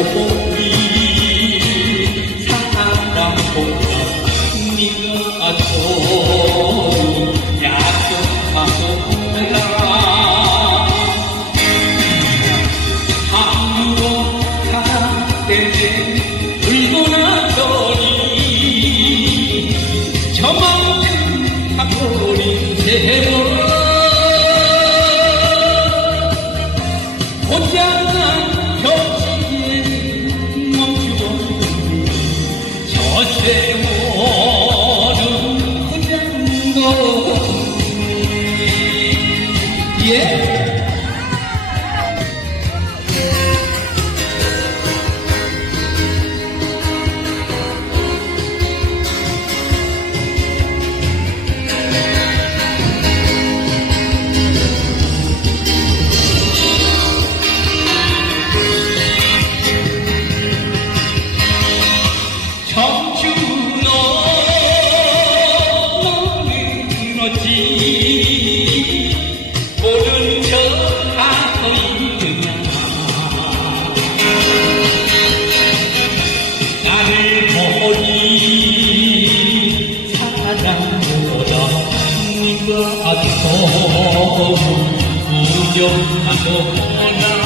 우리 사랑보다 yeah. 더 부정하더구나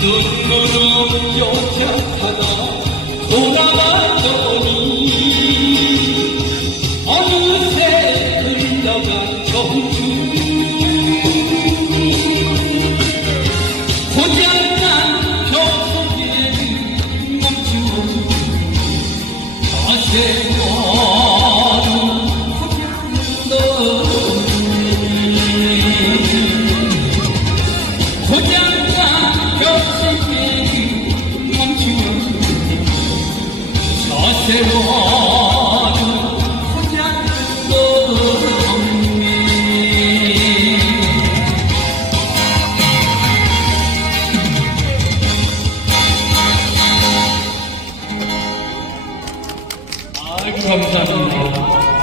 눈물은 요착하다 돌아가더니 어느새 흘러간 청춘 고장난 벽 속에 멈추어 저 세월은 그냥 끝없니 아이고 감사합니다.